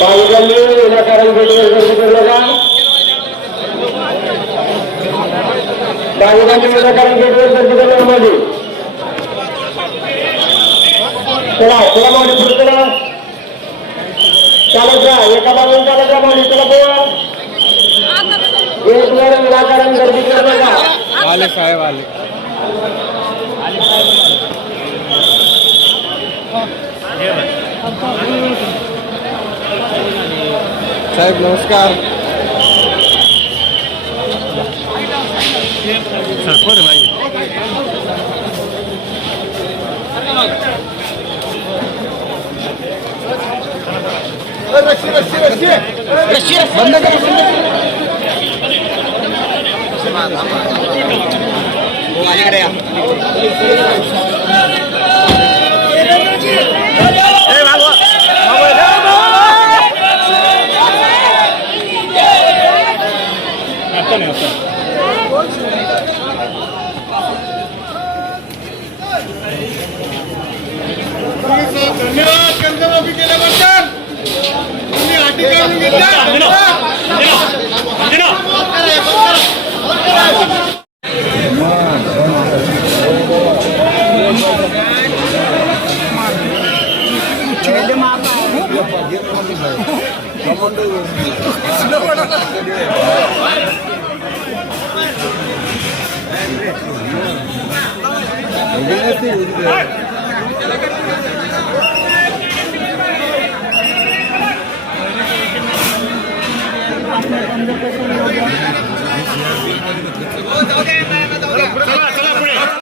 बाहुबली विनाकारण गेटवर गर्दी करू नका. बाहुबली विनाकारण गेटवर गर्दी करू नका. मध्ये चला चला मावली पुढे चला. चालत जा एका बाजून चालत जा मावली. चला बोल गेटवर विनाकारण गर्दी करू नका. आले साहेब आले. साहेब नमस्कार. बंद धन्यवाद कर्जमाफी केल्याबद्दल. तुम्ही अटी काढून घेतल्या.